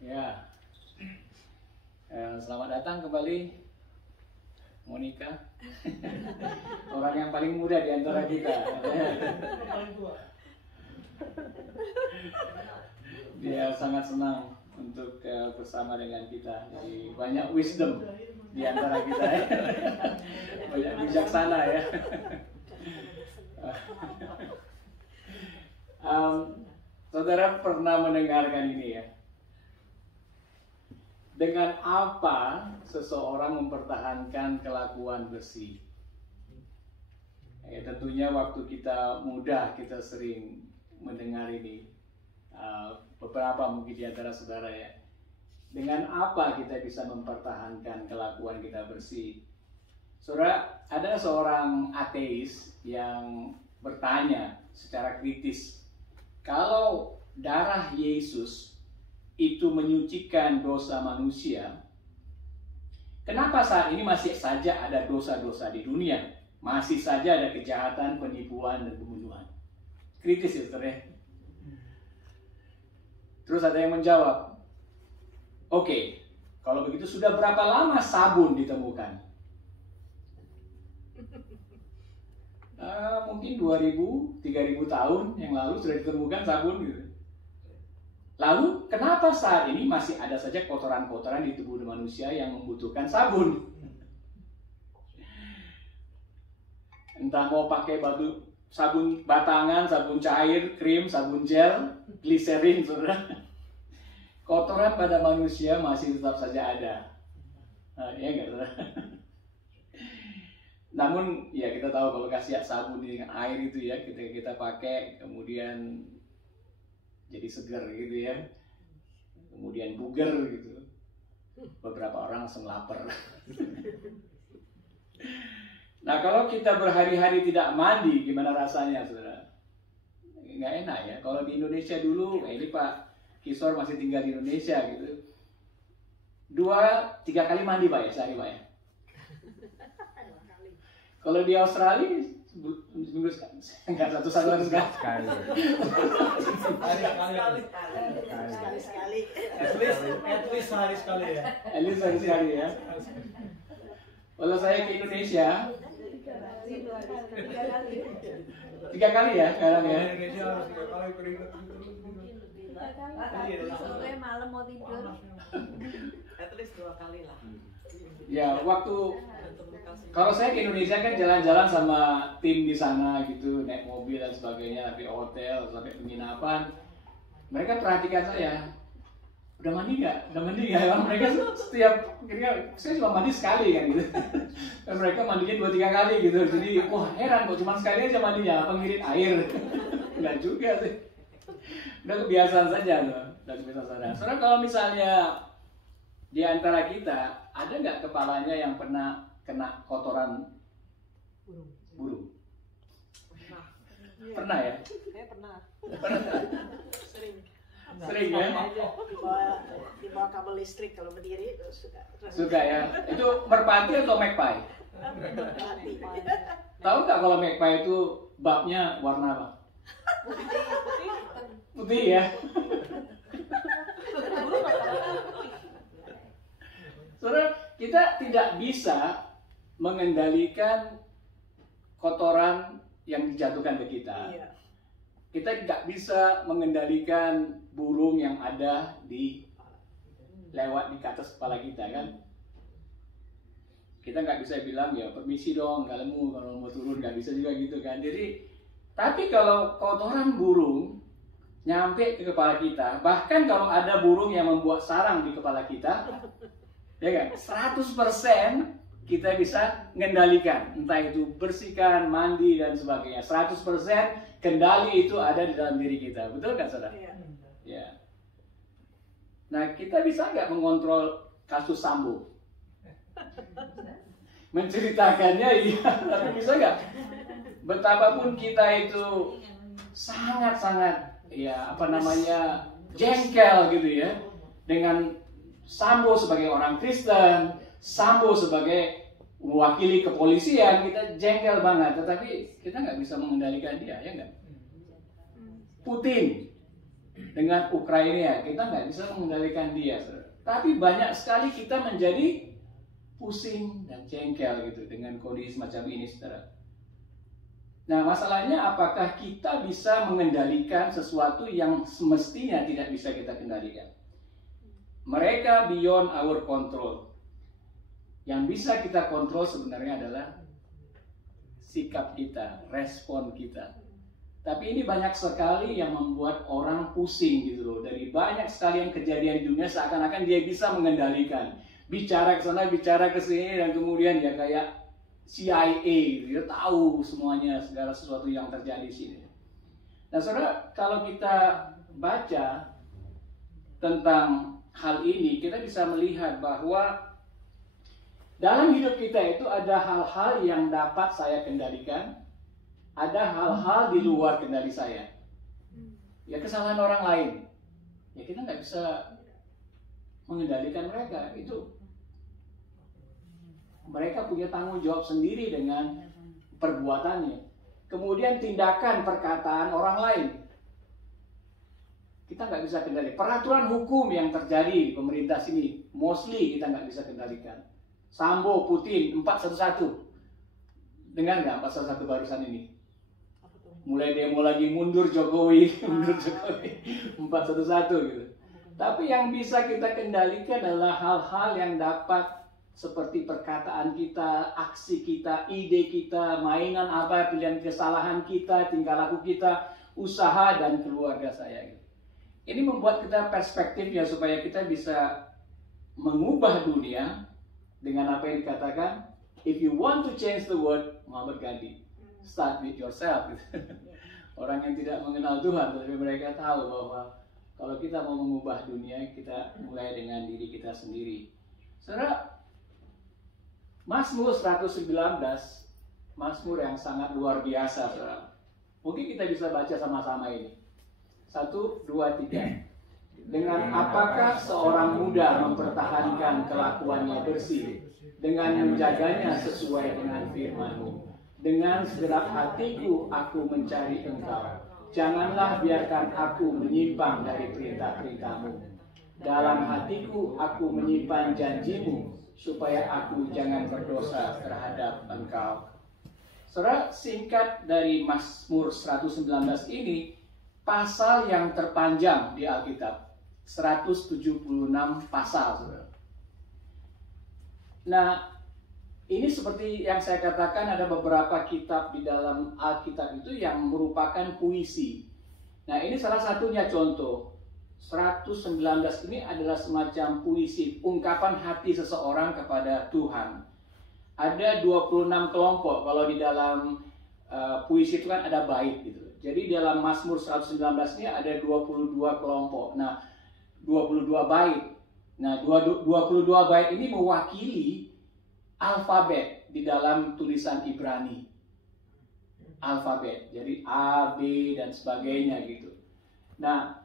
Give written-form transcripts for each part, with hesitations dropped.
Ya, selamat datang kembali, Monica. Orang yang paling muda di antara kita. Dia sangat senang untuk bersama dengan kita. Jadi banyak wisdom di antara kita, ya. Banyak bijaksana, ya. Saudara pernah mendengarkan ini, ya? Dengan apa seseorang mempertahankan kelakuan bersih? Ya, tentunya waktu kita muda kita sering mendengar ini. Beberapa mungkin di antara saudara, ya. Dengan apa kita bisa mempertahankan kelakuan kita bersih? Saudara, ada seorang ateis yang bertanya secara kritis, kalau darah Yesus itu menyucikan dosa manusia, kenapa saat ini masih saja ada dosa-dosa di dunia? Masih saja ada kejahatan, penipuan, dan pembunuhan. Kritis, ya, saudara. Terus ada yang menjawab, oke, kalau begitu sudah berapa lama sabun ditemukan? Mungkin 2000, 3000 tahun yang lalu sudah ditemukan sabun, gitu. Lalu, kenapa saat ini masih ada saja kotoran-kotoran di tubuh manusia yang membutuhkan sabun? Entah mau pakai sabun batangan, sabun cair, krim, sabun gel, gliserin, saudara. Kotoran pada manusia masih tetap saja ada. Ya enggak, saudara? Namun, ya kita tahu kalau kasih sabun dengan air itu, ya, kita pakai, kemudian jadi segar gitu, ya, kemudian buger gitu, beberapa orang langsung lapar. Nah, kalau kita berhari-hari tidak mandi, gimana rasanya, saudara? Nggak enak, ya. Kalau di Indonesia dulu, ini Pak Kisor masih tinggal di Indonesia gitu, 2-3 kali mandi, Pak, ya, sehari, Pak, ya. Kalau di Australia seminggu sekali, enggak satu hari sekali. Sekali. At least sehari sekali, ya. At least sehari sekali, ya. Kalau saya ke Indonesia 3 kali, ya, sekarang, ya. Indonesia harus 3 kali keringat. Sore malam mau tidur. At least 2 kali lah. Ya, kalau saya ke Indonesia kan jalan-jalan sama tim di sana gitu, naik mobil dan sebagainya, sampai hotel, sampai penginapan. Mereka perhatikan saya, udah mandi nggak? Udah mandi nggak? Mereka setiap kira saya cuma mandi sekali kan gitu. Dan mereka mandinya 2-3 kali gitu. Jadi, wah heran kok cuma sekali aja mandinya, apa ngirit air? Enggak juga sih. Udah kebiasaan saja loh. Udah kebiasaan saja. Soalnya kalau misalnya di antara kita ada nggak kepalanya yang pernah kena kotoran burung? Pernah, ya? Saya pernah. Sering, ya? Di bawah kabel listrik kalau berdiri Suka, ya? Itu merpati atau magpie? Tahu nggak kalau magpie itu babnya warna apa? Putih, ya? Saudara, kita tidak bisa mengendalikan kotoran yang dijatuhkan ke kita. Iya. Kita nggak bisa mengendalikan burung yang ada lewat di atas kepala kita, kan? Kita nggak bisa bilang, ya permisi dong, kalau mau turun, nggak bisa juga gitu, kan? Jadi, tapi kalau kotoran burung nyampe ke kepala kita, bahkan kalau ada burung yang membuat sarang di kepala kita, ya kan, 100% kita bisa mengendalikan, entah itu bersihkan, mandi, dan sebagainya. 100% kendali itu ada di dalam diri kita, betul kan, saudara? Iya. Ya. Nah, kita bisa nggak mengontrol kasus Sambo? Menceritakannya, iya, tapi bisa nggak? Betapapun kita itu sangat-sangat, ya, jengkel gitu, ya, dengan Sambo sebagai orang Kristen, Sambo sebagai mewakili kepolisian, kita jengkel banget, tetapi kita nggak bisa mengendalikan dia, ya nggak? Putin dengan Ukraina, kita nggak bisa mengendalikan dia, saudara. Tapi banyak sekali kita menjadi pusing dan jengkel gitu dengan kondisi semacam ini, saudara. Nah, masalahnya apakah kita bisa mengendalikan sesuatu yang semestinya tidak bisa kita kendalikan? Mereka beyond our control. Yang bisa kita kontrol sebenarnya adalah sikap kita, respon kita. Tapi ini banyak sekali yang membuat orang pusing gitu loh. Dari banyak sekali yang kejadian di dunia seakan-akan dia bisa mengendalikan. Bicara ke sana, bicara ke sini, dan kemudian dia kayak CIA gitu. Dia tahu semuanya, segala sesuatu yang terjadi di sini. Nah, saudara, kalau kita baca tentang hal ini, kita bisa melihat bahwa dalam hidup kita itu ada hal-hal yang dapat saya kendalikan. Ada hal-hal di luar kendali saya. Ya, kesalahan orang lain. Ya, kita nggak bisa mengendalikan mereka. Itu mereka punya tanggung jawab sendiri dengan perbuatannya. Kemudian tindakan, perkataan orang lain. Kita nggak bisa kendali. Peraturan hukum yang terjadi di pemerintah sini, mostly kita nggak bisa kendalikan. Sambo, Putin, 411. Dengar nggak 411 barusan ini? Mulai demo lagi mundur Jokowi, mundur Jokowi, 411 gitu. Tapi yang bisa kita kendalikan adalah hal-hal yang dapat seperti perkataan kita, aksi kita, ide kita, mainan apa, pilihan kesalahan kita, tingkah laku kita, usaha dan keluarga saya. Ini membuat kita perspektif ya supaya kita bisa mengubah dunia dengan apa yang dikatakan, if you want to change the world, Muhammad Gandhi. Start with yourself. Orang yang tidak mengenal Tuhan, tapi mereka tahu bahwa kalau kita mau mengubah dunia, kita mulai dengan diri kita sendiri. Saudara, Mazmur 119, Mazmur yang sangat luar biasa, saudara. Mungkin kita bisa baca sama-sama ini. 1, 2, 3. Dengan apakah seorang muda mempertahankan kelakuannya bersih, dengan menjaganya sesuai dengan firman-Mu. Dengan segenap hatiku aku mencari Engkau. Janganlah biarkan aku menyimpang dari perintah-perintah-Mu. Dalam hatiku aku menyimpan janji-Mu, supaya aku jangan berdosa terhadap Engkau. Saudara, singkat dari Mazmur 119 ini, pasal yang terpanjang di Alkitab. 176 pasal, saudara. Nah, ini seperti yang saya katakan, ada beberapa kitab di dalam Alkitab itu yang merupakan puisi. Nah, ini salah satunya contoh. 119 ini adalah semacam puisi, ungkapan hati seseorang kepada Tuhan. Ada 26 kelompok, kalau di dalam puisi itu kan ada bait gitu. Jadi dalam Mazmur 119 ini ada 22 kelompok. Nah, 22 bait. Nah, 22 bait ini mewakili alfabet di dalam tulisan Ibrani. Alfabet. Jadi A, B, dan sebagainya gitu. Nah,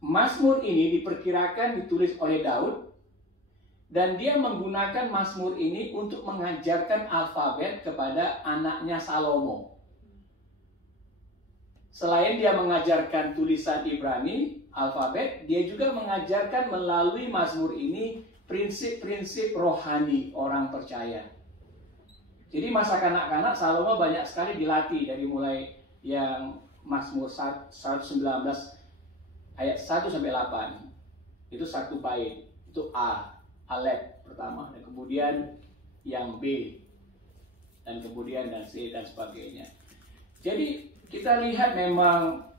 Mazmur ini diperkirakan ditulis oleh Daud, dan dia menggunakan Mazmur ini untuk mengajarkan alfabet kepada anaknya Salomo. Selain dia mengajarkan tulisan Ibrani, alfabet, dia juga mengajarkan melalui Mazmur ini prinsip-prinsip rohani orang percaya. Jadi masa kanak-kanak Salomo banyak sekali dilatih, dari mulai yang Mazmur 119 ayat 1 sampai 8. Itu satu bait, itu A, Alef pertama, dan kemudian yang B, dan kemudian dan C dan sebagainya. Jadi kita lihat memang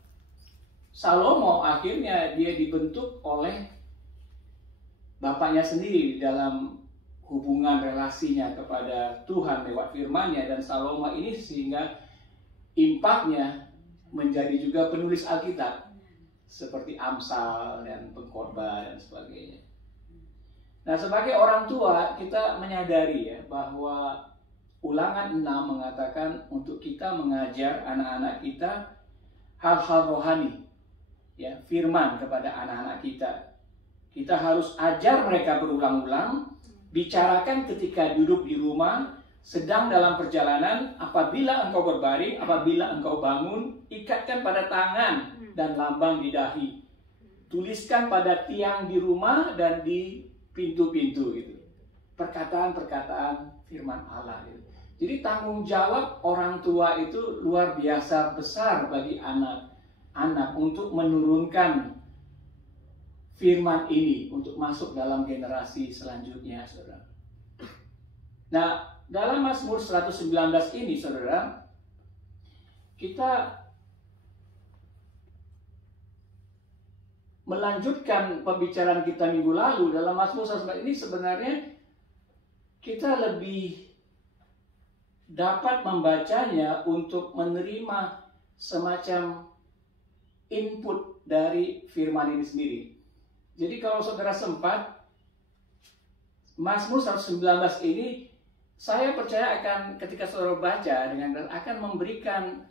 Salomo akhirnya dia dibentuk oleh bapaknya sendiri dalam hubungan relasinya kepada Tuhan lewat firman-Nya, dan Salomo ini sehingga impaknya menjadi juga penulis Alkitab seperti Amsal dan Pengkhotbah dan sebagainya. Nah, sebagai orang tua kita menyadari ya bahwa Ulangan 6 mengatakan untuk kita mengajar anak-anak kita hal-hal rohani, ya, firman kepada anak-anak kita. Kita harus ajar mereka berulang-ulang, bicarakan ketika duduk di rumah, sedang dalam perjalanan, apabila engkau berbaring, apabila engkau bangun, ikatkan pada tangan dan lambang di dahi. Tuliskan pada tiang di rumah dan di pintu-pintu gitu. Perkataan-perkataan firman Allah gitu. Jadi tanggung jawab orang tua itu luar biasa besar bagi anak-anak untuk menurunkan firman ini untuk masuk dalam generasi selanjutnya, saudara. Nah, dalam Mazmur 119 ini, saudara, kita melanjutkan pembicaraan kita minggu lalu. Dalam Mazmur 119 ini sebenarnya kita lebih dapat membacanya untuk menerima semacam input dari firman ini sendiri. Jadi kalau saudara sempat, Mazmur 119 ini saya percaya akan ketika saudara baca dengan akan memberikan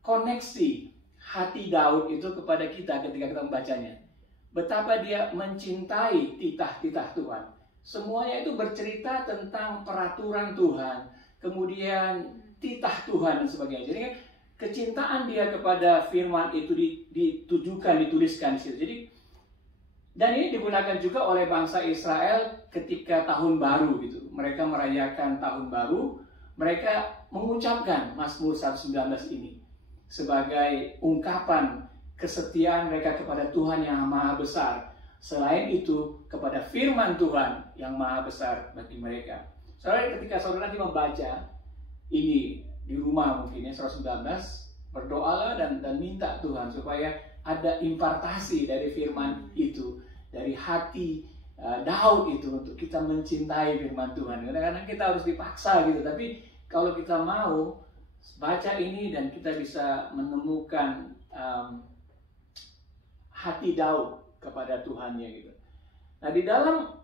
koneksi hati Daud itu kepada kita ketika kita membacanya. Betapa dia mencintai titah-titah Tuhan. Semuanya itu bercerita tentang peraturan Tuhan, kemudian titah Tuhan dan sebagainya. Jadi kecintaan dia kepada firman itu ditujukan, dituliskan di situ. Jadi dan ini digunakan juga oleh bangsa Israel ketika tahun baru gitu. Mereka merayakan tahun baru, mereka mengucapkan Mazmur 119 ini sebagai ungkapan kesetiaan mereka kepada Tuhan yang Maha Besar. Selain itu, kepada firman Tuhan yang Maha Besar bagi mereka. Saudara, ketika saudara nanti membaca ini di rumah mungkin ya 119, berdoalah dan minta Tuhan supaya ada impartasi dari firman itu, dari hati Daud itu untuk kita mencintai firman Tuhan. Kadang-kadang kita harus dipaksa gitu, tapi kalau kita mau baca ini dan kita bisa menemukan hati Daud kepada Tuhannya gitu. Nah, di dalam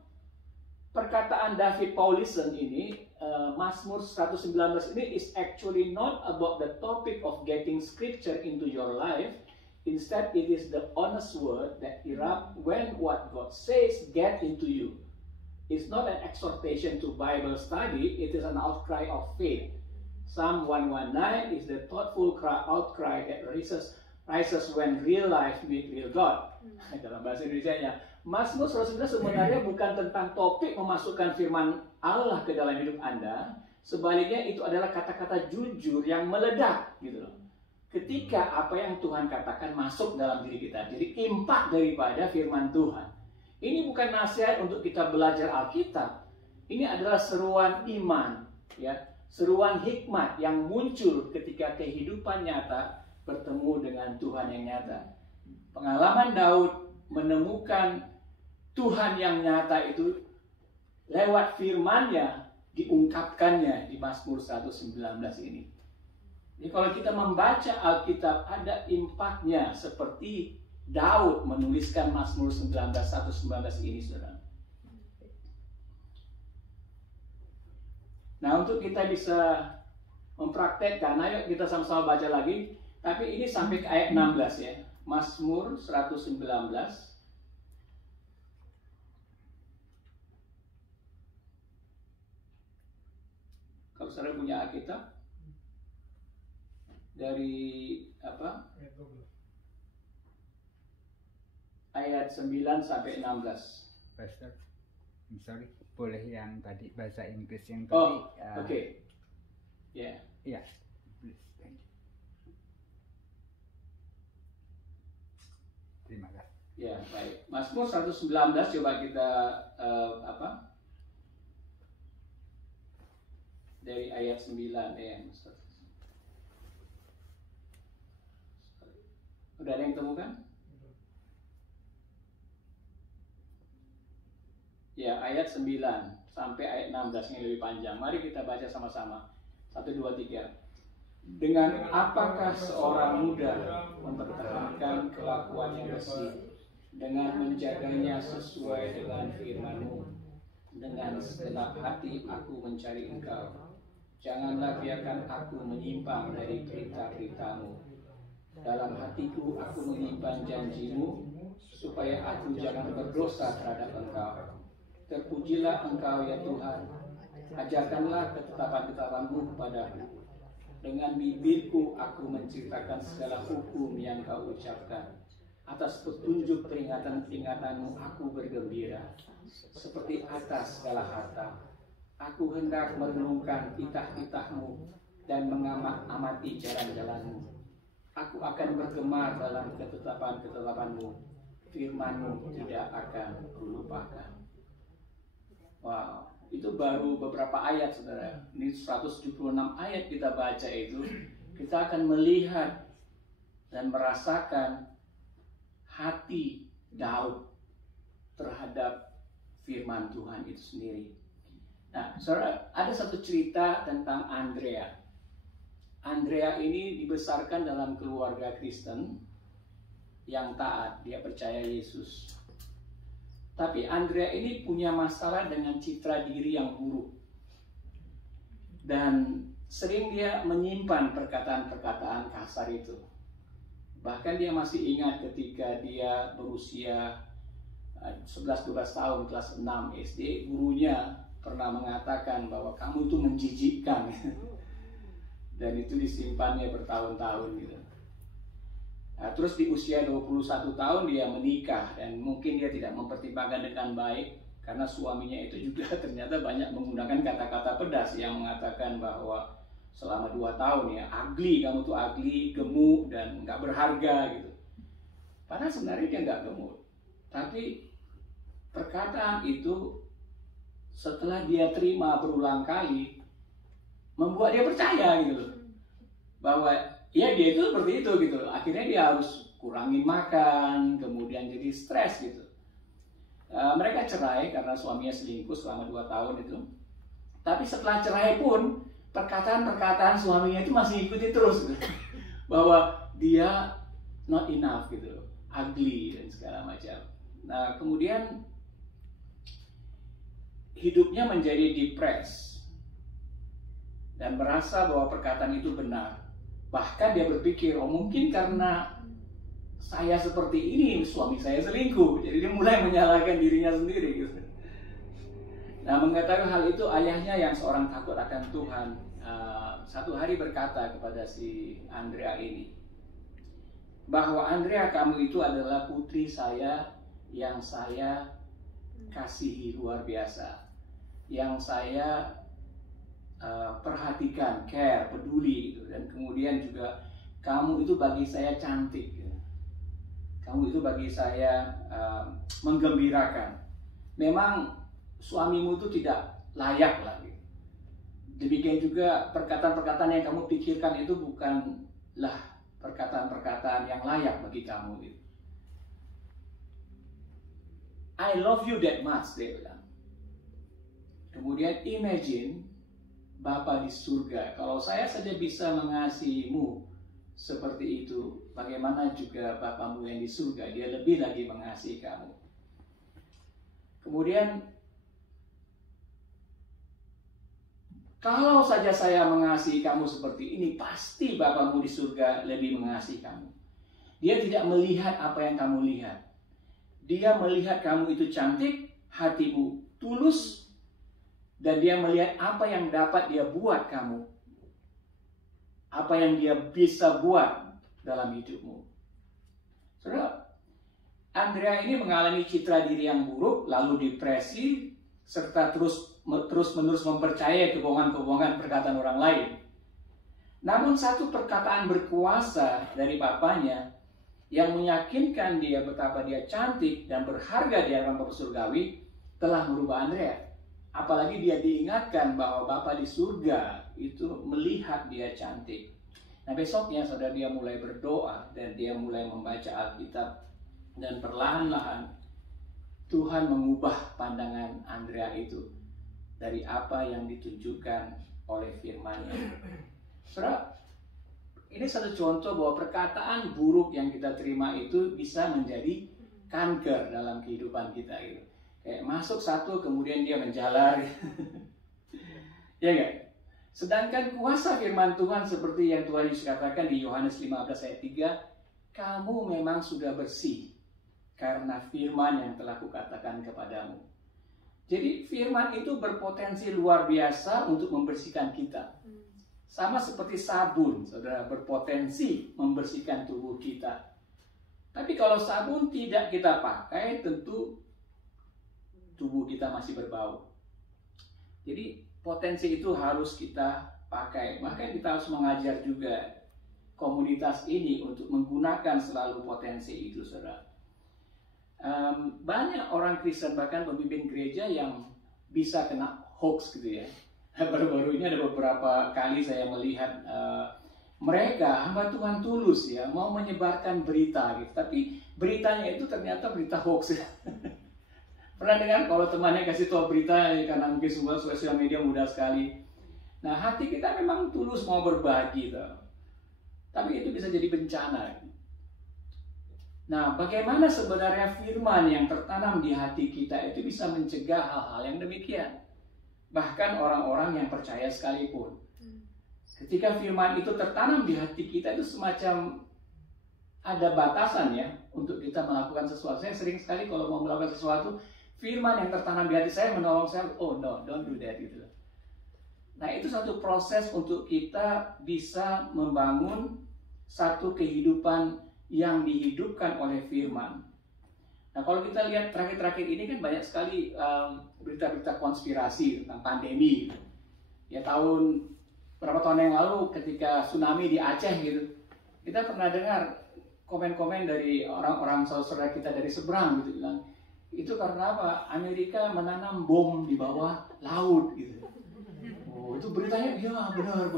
perkataan David Paulison ini, Mazmur 119 ini is actually not about the topic of getting scripture into your life. Instead, it is the honest word that erupt when what God says get into you. It's not an exhortation to Bible study, it is an outcry of faith. Psalm 119 is the thoughtful outcry that rises when real life meet real God. Dalam bahasa Indonesianya, Mazmur 119 sebenarnya bukan tentang topik memasukkan firman Allah ke dalam hidup Anda. Sebaliknya itu adalah kata-kata jujur yang meledak gitu loh. Ketika apa yang Tuhan katakan masuk dalam diri kita. Jadi impak daripada firman Tuhan. Ini bukan nasihat untuk kita belajar Alkitab. Ini adalah seruan iman, ya, seruan hikmat yang muncul ketika kehidupan nyata bertemu dengan Tuhan yang nyata. Pengalaman Daud menemukan Tuhan yang nyata itu lewat firman-Nya, diungkapkannya di Mazmur 119 ini. Jadi kalau kita membaca Alkitab ada impaknya seperti Daud menuliskan Mazmur 119 ini, saudara. Nah, untuk kita bisa mempraktekkan, ayo kita sama-sama baca lagi. Tapi ini sampai ke ayat 16 ya. Mazmur 119. Kalau saudara punya Alkitab, dari apa? Ayat 9 sampai 16. Pastor, I'm sorry, boleh yang tadi bahasa Inggris yang tadi? Oh, oke. Ya. Ya, please, thank you. Terima kasih. Ya, baik. Mazmur 119 coba kita dari ayat 9 ya. Udah ada yang temukan? Ya, ayat 9 sampai ayat 16 yang lebih panjang. Mari kita baca sama-sama. 1, 2, 3. Dengan apakah seorang muda mempertahankan kelakuan yang bersih, dengan menjaganya sesuai dengan firman-Mu. Dengan segenap hati aku mencari Engkau. Janganlah biarkan aku menyimpang dari perintah-perintah-Mu. Dalam hatiku aku menyimpan janji-Mu, supaya aku jangan berdosa terhadap Engkau. Terpujilah Engkau ya Tuhan, Ajarkanlah ketetapan-ketetapan-Mu kepadaku. Dengan bibirku aku menceritakan segala hukum yang Kau ucapkan. Atas petunjuk peringatan-peringatanmu aku bergembira. Seperti atas segala harta, aku hendak merenungkan titah-titah-Mu dan mengamati jalan-jalan-Mu. Aku akan bergemar dalam ketetapan-ketetapan-Mu. Firman-Mu tidak akan kulupakan. Wow, itu baru beberapa ayat, saudara. Ini 176 ayat kita baca itu. Kita akan melihat dan merasakan hati Daud terhadap firman Tuhan itu sendiri. Nah, saudara, ada satu cerita tentang Andrea. Andrea ini dibesarkan dalam keluarga Kristen yang taat, dia percaya Yesus. Tapi Andrea ini punya masalah dengan citra diri yang buruk. Dan sering dia menyimpan perkataan-perkataan kasar itu. Bahkan dia masih ingat ketika dia berusia 11-12 tahun, kelas 6 SD, gurunya pernah mengatakan bahwa kamu itu menjijikkan. Dan itu disimpannya bertahun-tahun gitu. Nah, terus di usia 21 tahun dia menikah, dan mungkin dia tidak mempertimbangkan dengan baik karena suaminya itu juga ternyata banyak menggunakan kata-kata pedas yang mengatakan bahwa selama 2 tahun ya, ugly, kamu tuh ugly, gemuk, dan nggak berharga gitu. Padahal sebenarnya dia nggak gemuk. Tapi perkataan itu setelah dia terima berulang kali, membuat dia percaya gitu loh. Bahwa ya dia itu seperti itu gitu. Akhirnya dia harus kurangin makan, kemudian jadi stres gitu. Mereka cerai karena suaminya selingkuh selama 2 tahun itu. Tapi setelah cerai pun perkataan-perkataan suaminya itu masih ikuti terus gitu. Bahwa dia not enough gitu, ugly dan segala macam. Nah, kemudian hidupnya menjadi depres dan merasa bahwa perkataan itu benar. Bahkan dia berpikir, oh mungkin karena saya seperti ini, suami saya selingkuh. Jadi dia mulai menyalahkan dirinya sendiri gitu. Nah, mengetahui hal itu, ayahnya yang seorang takut akan Tuhan satu hari berkata kepada si Andrea ini, bahwa Andrea, kamu itu adalah putri saya yang saya kasihi luar biasa, yang saya perhatikan, care, peduli gitu. Dan kemudian juga kamu itu bagi saya cantik gitu. Kamu itu bagi saya menggembirakan. Memang suamimu itu tidak layak lagi. Demikian juga perkataan-perkataan yang kamu pikirkan itu bukanlah perkataan-perkataan yang layak bagi kamu gitu. I love you that much, dia bilang. Kemudian imagine Bapa di surga, kalau saya saja bisa mengasihimu seperti itu, bagaimana juga Bapamu yang di surga, dia lebih lagi mengasihi kamu. Kemudian, kalau saja saya mengasihi kamu seperti ini, pasti Bapamu di surga lebih mengasihi kamu. Dia tidak melihat apa yang kamu lihat. Dia melihat kamu itu cantik, hatimu tulus, dan dia melihat apa yang dapat dia buat kamu. Apa yang dia bisa buat dalam hidupmu. Saudara, Andrea ini mengalami citra diri yang buruk, lalu depresi, serta terus-menerus mempercayai kebohongan-kebohongan perkataan orang lain. Namun satu perkataan berkuasa dari bapaknya yang meyakinkan dia betapa dia cantik dan berharga di hadapan Bapa surgawi telah merubah Andrea. Apalagi dia diingatkan bahwa Bapa di surga itu melihat dia cantik. Nah, besoknya saudara, dia mulai berdoa dan dia mulai membaca Alkitab, dan perlahan-lahan Tuhan mengubah pandangan Andrea itu dari apa yang ditunjukkan oleh firman-Nya. Saudara, ini satu contoh bahwa perkataan buruk yang kita terima itu bisa menjadi kanker dalam kehidupan kita gitu. Kayak masuk satu, kemudian dia menjalar. Ya enggak? Sedangkan kuasa firman Tuhan seperti yang Tuhan Yesus katakan di Yohanes 15 ayat 3, kamu memang sudah bersih karena firman yang telah kukatakan kepadamu. Jadi firman itu berpotensi luar biasa untuk membersihkan kita. Sama seperti sabun, saudara, berpotensi membersihkan tubuh kita. Tapi kalau sabun tidak kita pakai, tentu tubuh kita masih berbau. Jadi potensi itu harus kita pakai. Makanya kita harus mengajar juga komunitas ini untuk menggunakan selalu potensi itu, saudara. Banyak orang Kristen, bahkan pemimpin gereja yang bisa kena hoax gitu ya. Baru-baru ini ada beberapa kali saya melihat mereka hamba Tuhan tulus ya, mau menyebarkan berita gitu, tapi beritanya itu ternyata berita hoax ya. Pernah dengar kalau temannya kasih tahu berita ya, karena mungkin semua sosial media mudah sekali. Nah, hati kita memang tulus mau berbagi tuh. Tapi itu bisa jadi bencana. Nah, bagaimana sebenarnya firman yang tertanam di hati kita itu bisa mencegah hal-hal yang demikian? Bahkan orang-orang yang percaya sekalipun. Ketika firman itu tertanam di hati kita itu semacam ada batasan ya untuk kita melakukan sesuatu. Saya sering sekali kalau mau melakukan sesuatu, firman yang tertanam di hati saya menolong saya, oh no, don't do that gitu. Nah, itu satu proses untuk kita bisa membangun satu kehidupan yang dihidupkan oleh firman. Nah, kalau kita lihat terakhir-terakhir ini kan banyak sekali berita-berita konspirasi tentang pandemi gitu. Ya berapa tahun yang lalu ketika tsunami di Aceh gitu, kita pernah dengar komen-komen dari orang-orang saudara kita dari seberang gitu bilang, itu karena apa? Amerika menanam bom di bawah laut gitu. Oh, itu beritanya ya benar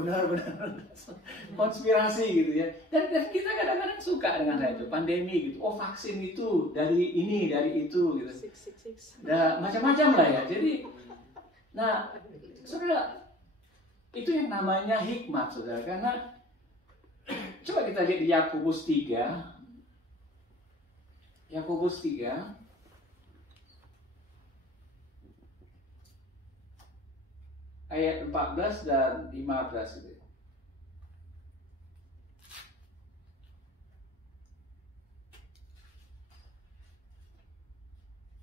konspirasi gitu ya. Dan kita kadang-kadang suka dengan itu pandemi gitu. Oh, vaksin itu dari ini dari itu gitu. Nah, macam-macam lah ya. Jadi, nah, saudara, itu yang namanya hikmat, saudara. Karena coba kita lihat di Yakobus 3. Yakobus 3 ayat 14 dan 15 gitu.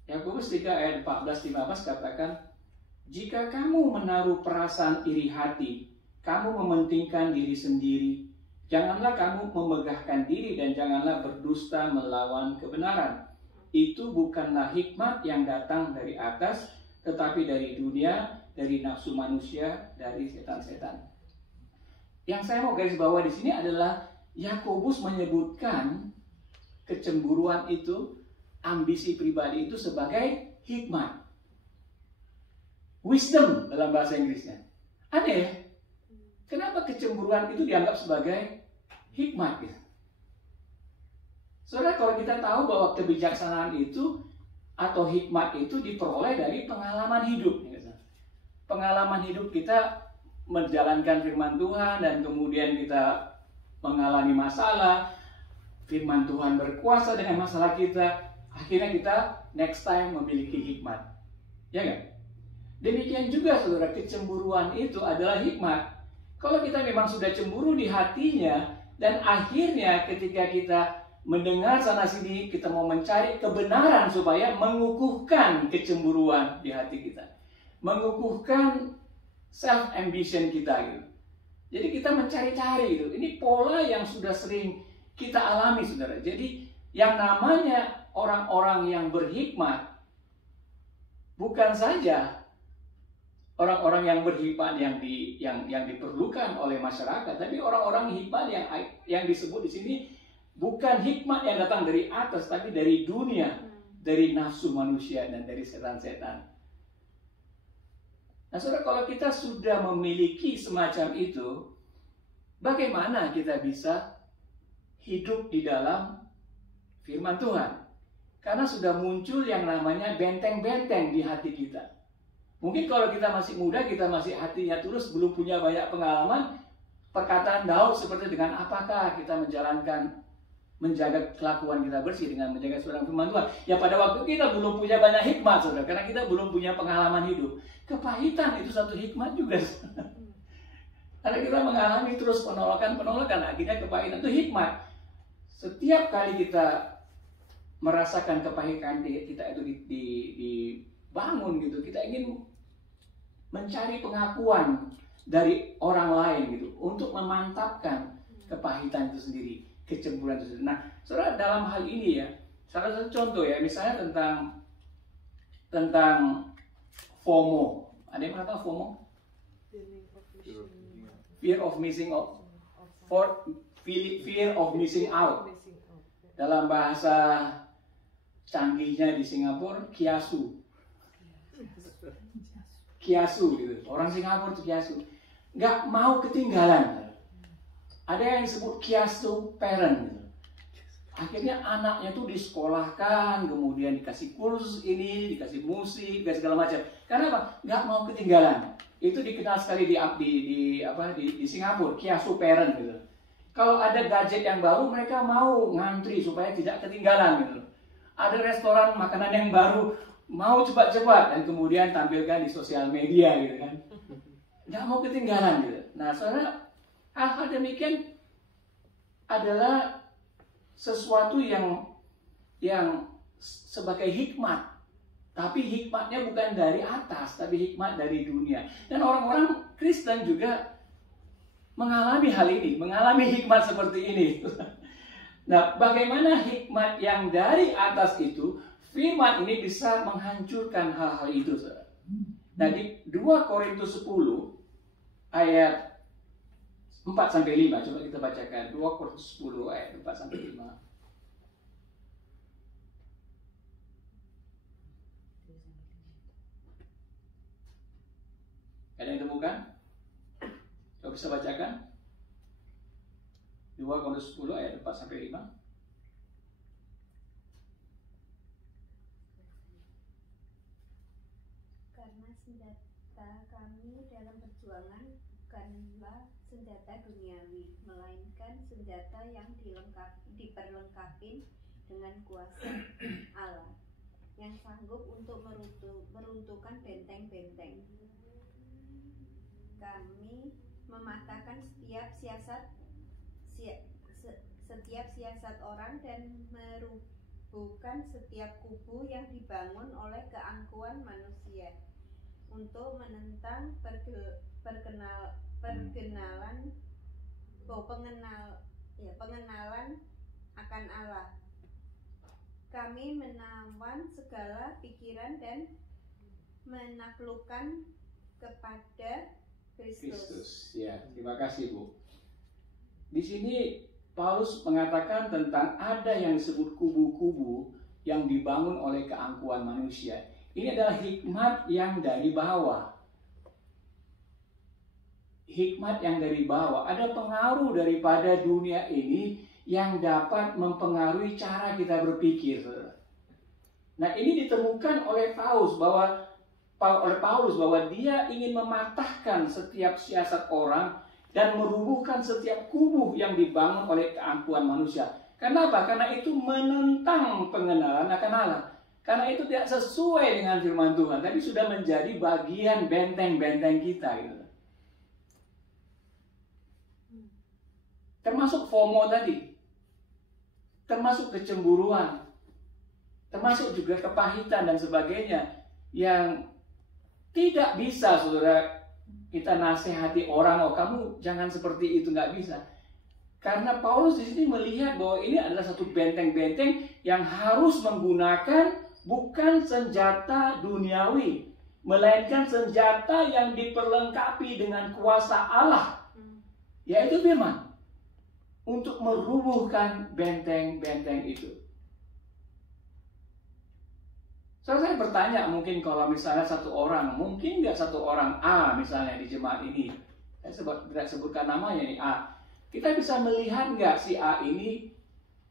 Yakobus 3 ayat 14-15 katakan, jika kamu menaruh perasaan iri hati, kamu mementingkan diri sendiri, janganlah kamu memegahkan diri dan janganlah berdusta melawan kebenaran. Itu bukanlah hikmat yang datang dari atas, tetapi dari dunia, dari nafsu manusia, dari setan-setan. Yang saya mau garis bawah di sini adalah Yakobus menyebutkan kecemburuan itu, ambisi pribadi itu sebagai hikmat. Wisdom dalam bahasa Inggrisnya. Aneh ya? Kenapa kecemburuan itu dianggap sebagai hikmat? Gitu? Saudara, kalau kita tahu bahwa kebijaksanaan itu atau hikmat itu diperoleh dari pengalaman hidup. Pengalaman hidup kita menjalankan firman Tuhan dan kemudian kita mengalami masalah, firman Tuhan berkuasa dengan masalah kita, akhirnya kita next time memiliki hikmat. Ya kan? Demikian juga saudara, kecemburuan itu adalah hikmat. Kalau kita memang sudah cemburu di hatinya dan akhirnya ketika kita mendengar sana sini, kita mau mencari kebenaran supaya mengukuhkan kecemburuan di hati kita, mengukuhkan self ambition kita gitu. Jadi kita mencari-cari itu. Ini pola yang sudah sering kita alami, saudara. Jadi yang namanya orang-orang yang berhikmat bukan saja orang-orang yang berhikmat yang diperlukan oleh masyarakat, tapi orang-orang hikmat yang disebut di sini bukan hikmat yang datang dari atas, tapi dari dunia, dari nafsu manusia dan dari setan-setan. Nah, saudara, kalau kita sudah memiliki semacam itu, bagaimana kita bisa hidup di dalam firman Tuhan? Karena sudah muncul yang namanya benteng-benteng di hati kita. Mungkin kalau kita masih muda, kita masih hatinya tulus, belum punya banyak pengalaman, perkataan Daud seperti dengan apakah kita menjaga kelakuan kita bersih dengan menjaga suara firman Tuhan. Ya pada waktu kita belum punya banyak hikmat, saudara, karena kita belum punya pengalaman hidup. Kepahitan itu satu hikmat juga. Karena kita mengalami terus penolakan, akhirnya kepahitan itu hikmat. Setiap kali kita merasakan kepahitan kita itu bangun gitu, kita ingin mencari pengakuan dari orang lain gitu untuk memantapkan kepahitan itu sendiri, kecemburuan itu sendiri. Nah, saudara, dalam hal ini ya, salah satu contoh ya, misalnya tentang FOMO. Ada yang pernah tahu FOMO? Fear of missing out. Fear of missing out. Dalam bahasa canggihnya di Singapura, kiasu. Kiasu gitu. Orang Singapura itu kiasu. Nggak mau ketinggalan. Ada yang disebut kiasu parent gitu. Akhirnya anaknya tuh disekolahkan, kemudian dikasih kursus ini, dikasih musik, dikasih segala macam. Karena apa? Nggak mau ketinggalan. Itu dikenal sekali di Singapura, kiasu parent gitu. Kalau ada gadget yang baru, mereka mau ngantri supaya tidak ketinggalan gitu. Ada restoran makanan yang baru, mau cepat-cepat dan kemudian tampilkan di sosial media gitu kan. Nggak mau ketinggalan gitu. Nah, saudara, hal-hal demikian adalah sesuatu yang sebagai hikmat, tapi hikmatnya bukan dari atas, tapi hikmat dari dunia. Dan orang-orang Kristen juga mengalami hal ini, mengalami hikmat seperti ini. Nah, bagaimana hikmat yang dari atas itu, firman ini bisa menghancurkan hal-hal itu. Nah, di 2 Korintus 10 ayat 4-5, coba kita bacakan 2 Korintus 10 ayat 4-5. Ada yang temukan? Coba bisa bacakan 2 Korintus 10 ayat 4-5. Karena senjata kami dalam perjuangan bukanlah senjata duniawi, melainkan senjata yang diperlengkapi dengan kuasa Allah yang sanggup untuk meruntuhkan benteng-benteng. Kami mematahkan setiap siasat orang dan merubuhkan setiap kubu yang dibangun oleh keangkuhan manusia untuk menentang pengenalan akan Allah. Kami menawan segala pikiran dan menaklukkan kepada Kristus. Ya, terima kasih Bu. Di sini Paulus mengatakan tentang ada yang disebut kubu-kubu yang dibangun oleh keangkuhan manusia. Ini adalah hikmat yang dari bawah. Hikmat yang dari bawah. Ada pengaruh daripada dunia ini yang dapat mempengaruhi cara kita berpikir. Nah, ini ditemukan oleh Paulus bahwa dia ingin mematahkan setiap siasat orang dan merubuhkan setiap kubu yang dibangun oleh keangkuhan manusia. Kenapa? Karena itu menentang pengenalan akan Allah. Karena itu tidak sesuai dengan firman Tuhan, tapi sudah menjadi bagian benteng-benteng kita gitu. Termasuk FOMO tadi, termasuk kecemburuan, termasuk juga kepahitan dan sebagainya yang tidak bisa, saudara, kita nasihati orang, oh kamu jangan seperti itu, nggak bisa. Karena Paulus di sini melihat bahwa ini adalah satu benteng-benteng yang harus menggunakan bukan senjata duniawi, melainkan senjata yang diperlengkapi dengan kuasa Allah, yaitu firman, untuk merubuhkan benteng-benteng itu. Saya bertanya, mungkin kalau misalnya satu orang, mungkin nggak satu orang A misalnya di jemaat ini, saya tidak sebutkan namanya nih A, kita bisa melihat nggak si A ini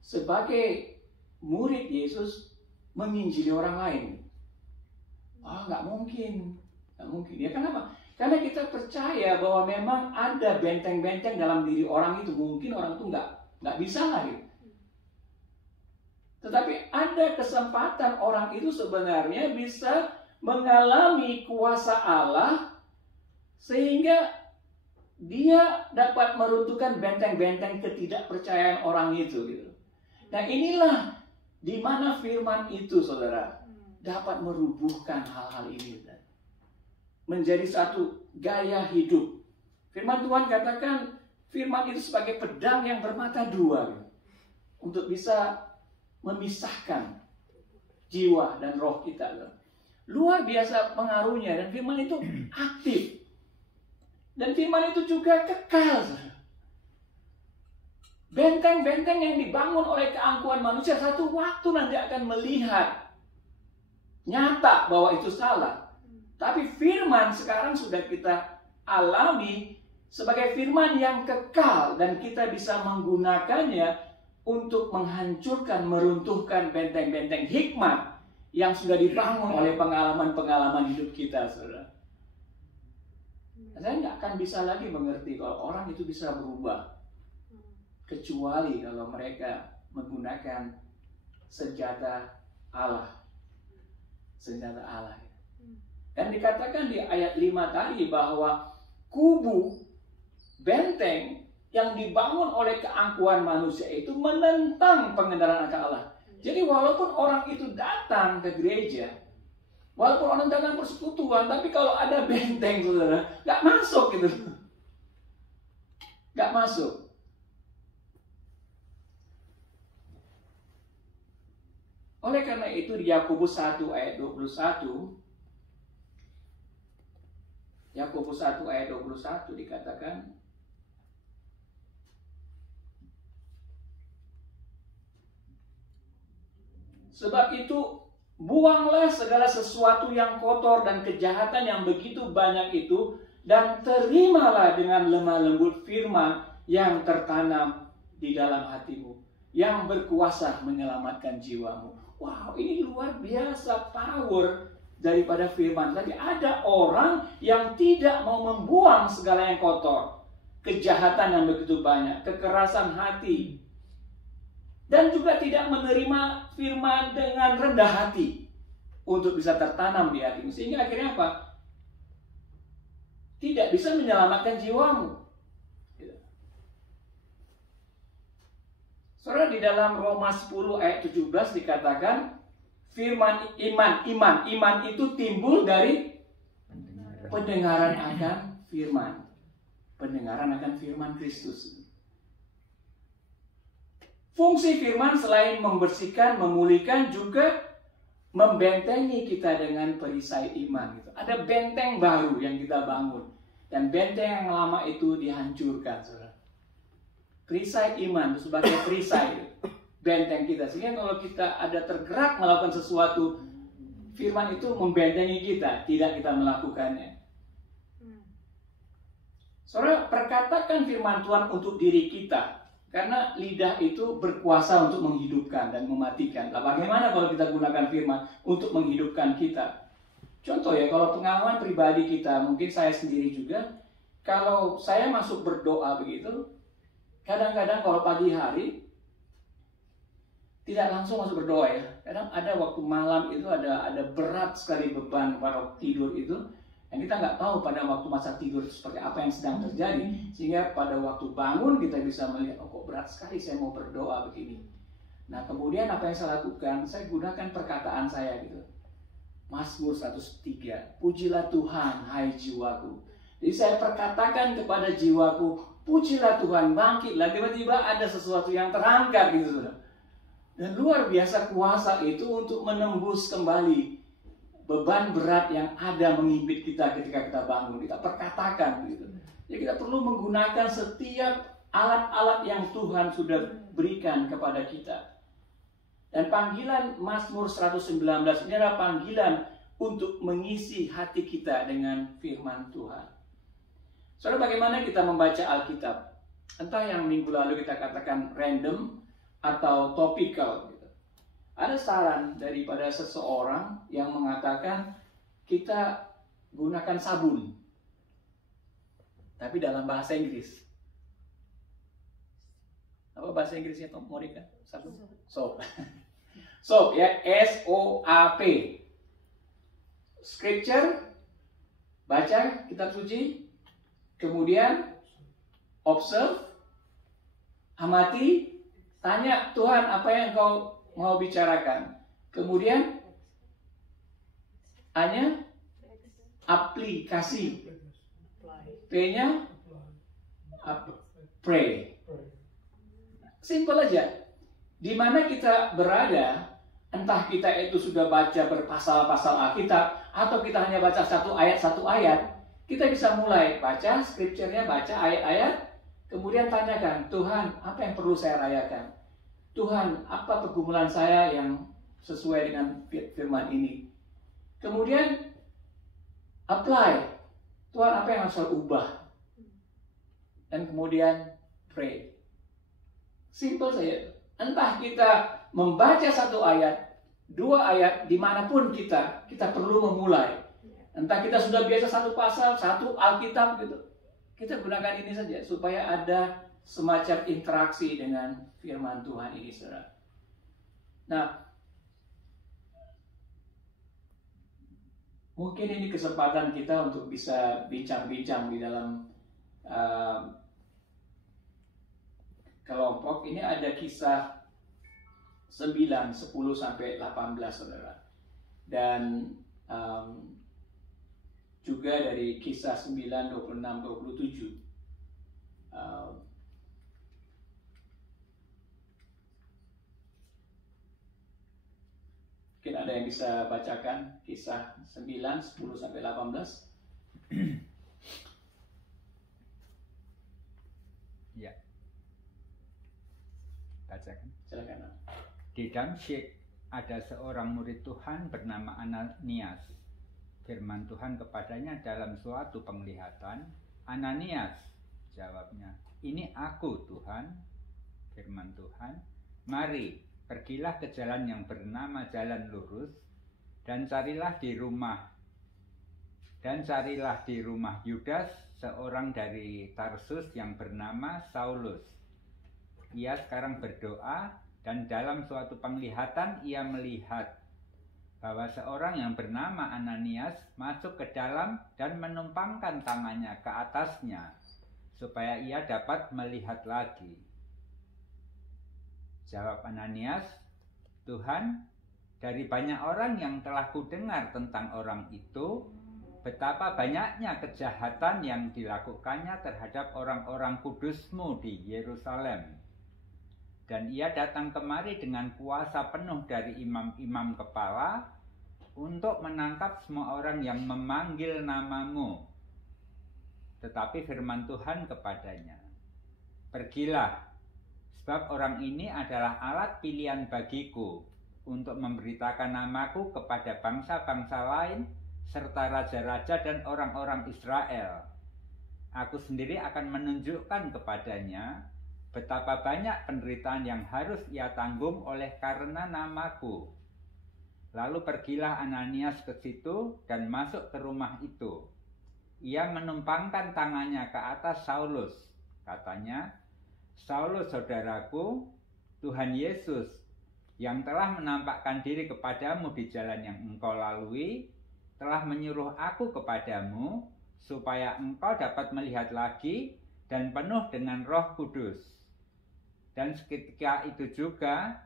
sebagai murid Yesus menginjili orang lain? Nggak mungkin, nggak mungkin. Ya kenapa? Karena kita percaya bahwa memang ada benteng-benteng dalam diri orang itu, mungkin orang itu nggak bisa lah gitu. Tetapi ada kesempatan orang itu sebenarnya bisa mengalami kuasa Allah sehingga dia dapat meruntuhkan benteng-benteng ketidakpercayaan orang itu gitu. Nah, inilah di mana firman itu, saudara, dapat merubuhkan hal-hal ini. Menjadi satu gaya hidup. Firman Tuhan katakan, firman itu sebagai pedang yang bermata dua. Untuk bisa memisahkan jiwa dan roh kita. Luar biasa pengaruhnya. Dan firman itu aktif. Dan firman itu juga kekal. Benteng-benteng yang dibangun oleh keangkuhan manusia satu waktu nanti akan melihat nyata bahwa itu salah. Tapi firman sekarang sudah kita alami sebagai firman yang kekal dan kita bisa menggunakannya untuk menghancurkan, meruntuhkan benteng-benteng hikmat yang sudah dibangun oleh pengalaman-pengalaman hidup kita, saudara. Saya nggak akan bisa lagi mengerti kalau orang itu bisa berubah kecuali kalau mereka menggunakan senjata Allah. Senjata Allah. Dan dikatakan di ayat 5 tadi bahwa kubu benteng yang dibangun oleh keangkuhan manusia itu menentang pengendaraan akal Allah. Jadi walaupun orang itu datang ke gereja, walaupun orang datang persekutuan, tapi kalau ada benteng, saudara, nggak masuk gitu. Nggak masuk. Oleh karena itu di Yakobus 1 ayat 21, Yakobus 1 ayat 21 dikatakan, sebab itu buanglah segala sesuatu yang kotor dan kejahatan yang begitu banyak itu, dan terimalah dengan lemah lembut firman yang tertanam di dalam hatimu, yang berkuasa menyelamatkan jiwamu. Wow, ini luar biasa power daripada firman. Tadi ada orang yang tidak mau membuang segala yang kotor, kejahatan yang begitu banyak, kekerasan hati, dan juga tidak menerima firman dengan rendah hati untuk bisa tertanam di hatimu. Sehingga akhirnya apa? Tidak bisa menyelamatkan jiwamu. Saudara, di dalam Roma 10 ayat 17 dikatakan firman iman itu timbul dari pendengaran akan firman. Pendengaran akan firman Kristus. Fungsi firman selain membersihkan, memulihkan, juga membentengi kita dengan perisai iman. Ada benteng baru yang kita bangun. Dan benteng yang lama itu dihancurkan, saudara. Perisai iman itu sebagai perisai benteng kita. Sehingga kalau kita ada tergerak melakukan sesuatu, firman itu membentengi kita, tidak kita melakukannya. Saudara, perkatakan firman Tuhan untuk diri kita. Karena lidah itu berkuasa untuk menghidupkan dan mematikan. Nah, bagaimana kalau kita gunakan firman untuk menghidupkan kita? Contoh ya, kalau pengalaman pribadi kita, mungkin saya sendiri juga, kalau saya masuk berdoa begitu, kadang-kadang kalau pagi hari tidak langsung masuk berdoa ya. Kadang ada waktu malam itu ada berat sekali beban pada tidur itu. Yang kita nggak tahu pada waktu masa tidur seperti apa yang sedang terjadi. Sehingga pada waktu bangun kita bisa melihat, oh kok berat sekali saya mau berdoa begini. Nah kemudian apa yang saya lakukan? Saya gunakan perkataan saya gitu. Mazmur 103, pujilah Tuhan hai jiwaku. Jadi saya perkatakan kepada jiwaku, pujilah Tuhan, bangkitlah. Tiba-tiba ada sesuatu yang terangkat gitu, saudara. Dan luar biasa kuasa itu untuk menembus kembali beban berat yang ada mengimpit kita ketika kita bangun. Kita perkatakan gitu. Jadi kita perlu menggunakan setiap alat-alat yang Tuhan sudah berikan kepada kita. Dan panggilan Mazmur 119 ini adalah panggilan untuk mengisi hati kita dengan firman Tuhan. Saudara, bagaimana kita membaca Alkitab? Entah yang minggu lalu kita katakan random atau topical. Gitu. Ada saran daripada seseorang yang mengatakan kita gunakan sabun, tapi dalam bahasa Inggris. Apa bahasa Inggrisnya, Tom Morika? Sabun? Soap. Soap ya, S-O-A-P. Scripture, baca kitab suci. Kemudian observe, amati, tanya Tuhan apa yang kau mau bicarakan. Kemudian A-nya aplikasi, P-nya pray. Simple aja. Di mana kita berada, entah kita itu sudah baca berpasal-pasal Alkitab atau kita hanya baca satu ayat, kita bisa mulai baca scripture-nya, baca ayat-ayat, kemudian tanyakan, Tuhan, apa yang perlu saya rayakan? Tuhan, apa pergumulan saya yang sesuai dengan firman ini? Kemudian apply. Tuhan, apa yang harus saya ubah? Dan kemudian pray. Simple saja. Entah kita membaca satu ayat, 2 ayat, dimanapun kita perlu memulai. Entah kita sudah biasa satu pasal, satu Alkitab gitu. Kita gunakan ini saja supaya ada semacam interaksi dengan firman Tuhan ini, saudara. Nah, mungkin ini kesempatan kita untuk bisa bincang-bincang di dalam kelompok. Ini ada kisah 9, 10 sampai 18, saudara. Dan juga dari kisah 9, 26, 27. Mungkin ada yang bisa bacakan kisah 9, 10 sampai 18. Ya. Bacakan. Silakan. Di Damsyik ada seorang murid Tuhan bernama Ananias. Firman Tuhan kepadanya dalam suatu penglihatan, Ananias, jawabnya, ini aku Tuhan. Firman Tuhan, mari, pergilah ke jalan yang bernama Jalan Lurus, dan carilah di rumah Yudas, seorang dari Tarsus yang bernama Saulus. Ia sekarang berdoa, dan dalam suatu penglihatan ia melihat bahwa seorang yang bernama Ananias masuk ke dalam dan menumpangkan tangannya ke atasnya, supaya ia dapat melihat lagi. Jawab Ananias, Tuhan, dari banyak orang yang telah kudengar tentang orang itu, betapa banyaknya kejahatan yang dilakukannya terhadap orang-orang kudus-Mu di Yerusalem. Dan ia datang kemari dengan kuasa penuh dari imam-imam kepala untuk menangkap semua orang yang memanggil nama-Mu. Tetapi firman Tuhan kepadanya, pergilah, sebab orang ini adalah alat pilihan bagiku untuk memberitakan namaku kepada bangsa-bangsa lain serta raja-raja dan orang-orang Israel. Aku sendiri akan menunjukkan kepadanya betapa banyak penderitaan yang harus ia tanggung oleh karena namaku. Lalu pergilah Ananias ke situ dan masuk ke rumah itu. Ia menumpangkan tangannya ke atas Saulus. Katanya, Saulus saudaraku, Tuhan Yesus yang telah menampakkan diri kepadamu di jalan yang engkau lalui, telah menyuruh aku kepadamu supaya engkau dapat melihat lagi dan penuh dengan Roh Kudus. Dan seketika itu juga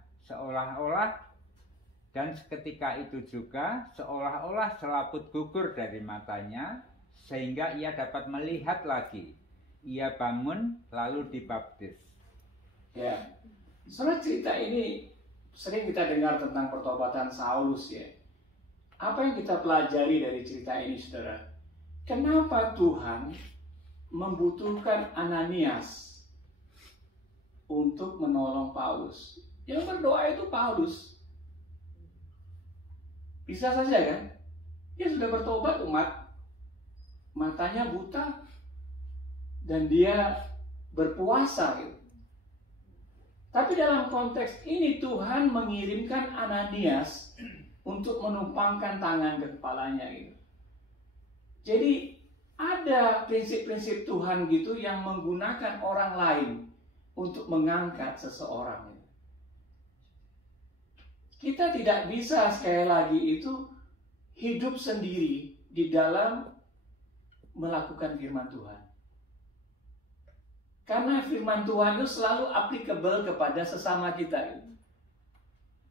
seolah-olah selaput gugur dari matanya, sehingga ia dapat melihat lagi. Ia bangun lalu dibaptis. Ya, soal cerita ini sering kita dengar tentang pertobatan Saulus ya. Apa yang kita pelajari dari cerita ini, saudara? Kenapa Tuhan membutuhkan Ananias untuk menolong Paulus? Yang berdoa itu Paulus. Bisa saja kan? Dia sudah bertobat umat, matanya buta, dan dia berpuasa gitu. Tapi dalam konteks ini Tuhan mengirimkan Ananias untuk menumpangkan tangan ke kepalanya gitu. Jadi ada prinsip-prinsip Tuhan gitu yang menggunakan orang lain untuk mengangkat seseorang. Kita tidak bisa sekali lagi itu hidup sendiri di dalam melakukan firman Tuhan. Karena firman Tuhan itu selalu applicable kepada sesama kita.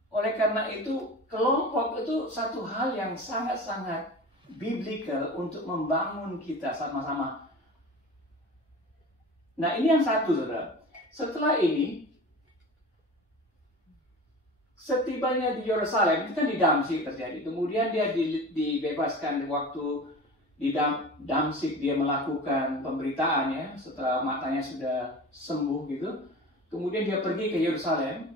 Oleh karena itu, kelompok itu satu hal yang sangat-sangat biblical untuk membangun kita sama-sama. Nah, ini yang satu, saudara. Setelah ini, setibanya di Yerusalem, itu kan di Damsyik terjadi. Kemudian dia dibebaskan waktu di Damsyik, dia melakukan pemberitaan ya, setelah matanya sudah sembuh gitu. Kemudian dia pergi ke Yerusalem.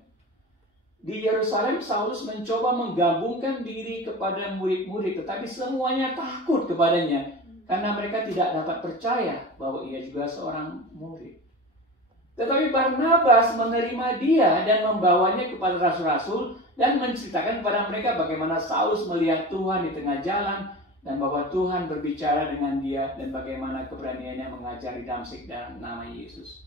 Di Yerusalem, Saulus mencoba menggabungkan diri kepada murid-murid, tetapi semuanya takut kepadanya karena mereka tidak dapat percaya bahwa ia juga seorang murid. Tetapi Barnabas menerima dia dan membawanya kepada rasul-rasul dan menceritakan kepada mereka bagaimana Saulus melihat Tuhan di tengah jalan dan bahwa Tuhan berbicara dengan dia dan bagaimana keberaniannya mengajar di Damsyik dalam nama Yesus.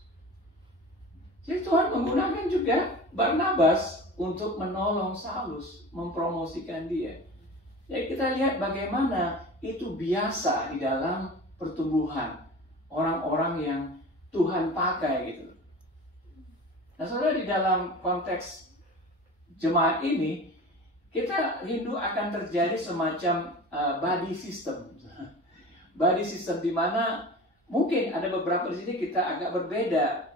Jadi Tuhan menggunakan juga Barnabas untuk menolong Saulus, mempromosikan dia. Jadi kita lihat bagaimana itu biasa di dalam pertumbuhan orang-orang yang Tuhan pakai gitu. Nah, saudara, di dalam konteks jemaat ini, kita rindu akan terjadi semacam body system. Body system di mana mungkin ada beberapa di sini kita agak berbeda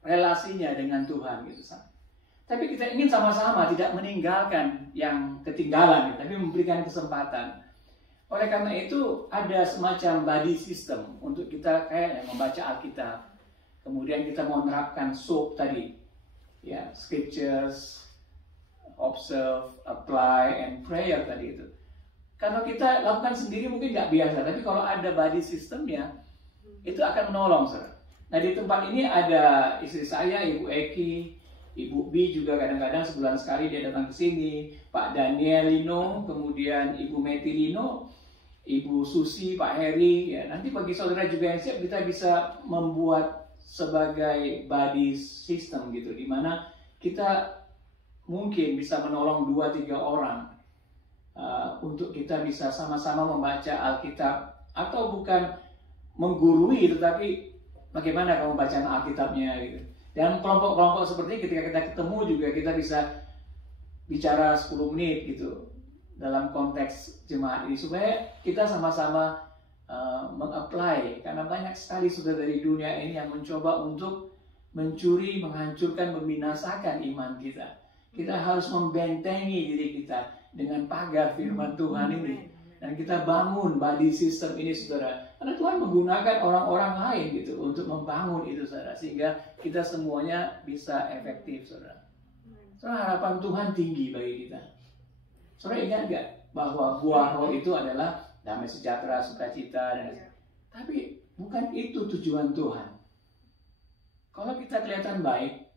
relasinya dengan Tuhan gitu. Tapi kita ingin sama-sama tidak meninggalkan yang ketinggalan, tapi memberikan kesempatan. Oleh karena itu ada semacam body system untuk kita kayak membaca Alkitab. Kemudian kita mau menerapkan SOAP tadi, ya, scriptures, observe, apply, and prayer tadi itu. Kalau kita lakukan sendiri mungkin nggak biasa, tapi kalau ada body systemnya, itu akan menolong, saudara. Nah, di tempat ini ada istri saya, Ibu Eki, Ibu Bi juga kadang-kadang sebulan sekali dia datang ke sini, Pak Daniel Lino, kemudian Ibu Meti Lino, Ibu Susi, Pak Heri. Ya, nanti bagi saudara juga yang siap, kita bisa membuat sebagai body system gitu, di mana kita mungkin bisa menolong 2-3 orang untuk kita bisa sama-sama membaca Alkitab, atau bukan menggurui, tetapi bagaimana kamu bacaan Alkitabnya gitu. Dan kelompok-kelompok seperti ini ketika kita ketemu juga kita bisa bicara 10 menit gitu dalam konteks jemaat ini supaya kita sama-sama meng-apply, karena banyak sekali sudah dari dunia ini yang mencoba untuk mencuri, menghancurkan, membinasakan iman kita. Kita harus membentengi diri kita dengan pagar firman Tuhan ini. Dan kita bangun body system ini, saudara. Karena Tuhan menggunakan orang-orang lain gitu untuk membangun itu, saudara. Sehingga kita semuanya bisa efektif, saudara. Saudara, harapan Tuhan tinggi bagi kita. Saudara ingat nggak bahwa buah roh itu adalah damai sejahtera, sukacita, dan tapi bukan itu tujuan Tuhan. Kalau kita kelihatan baik,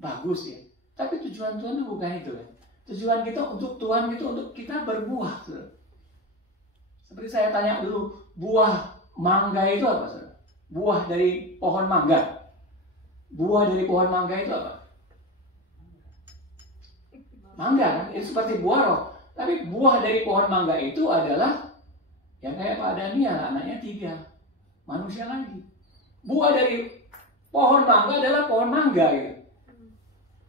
bagus ya. Tapi tujuan Tuhan itu bukan itu kan. Tujuan kita untuk Tuhan itu untuk kita berbuah, saudara. Seperti saya tanya dulu, buah mangga itu apa, saudara? Buah dari pohon mangga. Buah dari pohon mangga itu apa? Mangga kan? Itu seperti buah roh. Tapi buah dari pohon mangga itu adalah yang kayak Pak Daniel, anaknya 3. Manusia lagi. Buah dari pohon mangga adalah pohon mangga gitu.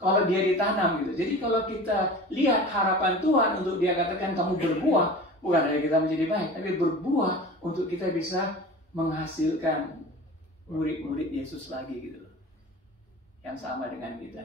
Kalau dia ditanam gitu. Jadi kalau kita lihat harapan Tuhan untuk dia katakan kamu berbuah, bukan dari kita menjadi baik, tapi berbuah untuk kita bisa menghasilkan murid-murid Yesus lagi gitu, yang sama dengan kita.